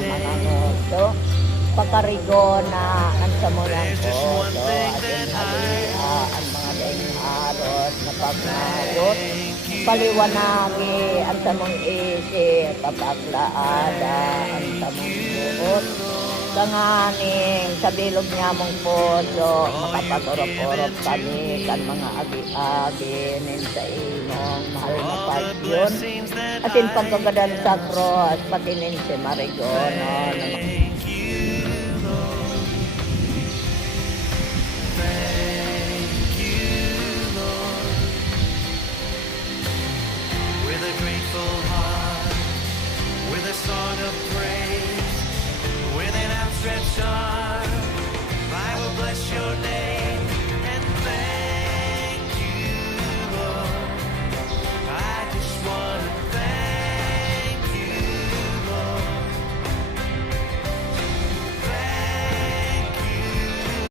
mananoto pakarigo na ansamulan ko do ating halia ang mga daing arot na pagmarot paliwanagi ang tamong isi papaglaada ang tamong buot tanganing sa bilog niya mong puso makapag-urop-urop kami kan mga agi-agi nin sa imong mahal na pagyon atin pagkagadan sa cross patinin si Marigono na With a grateful heart, with a song of praise, with an outstretched arm.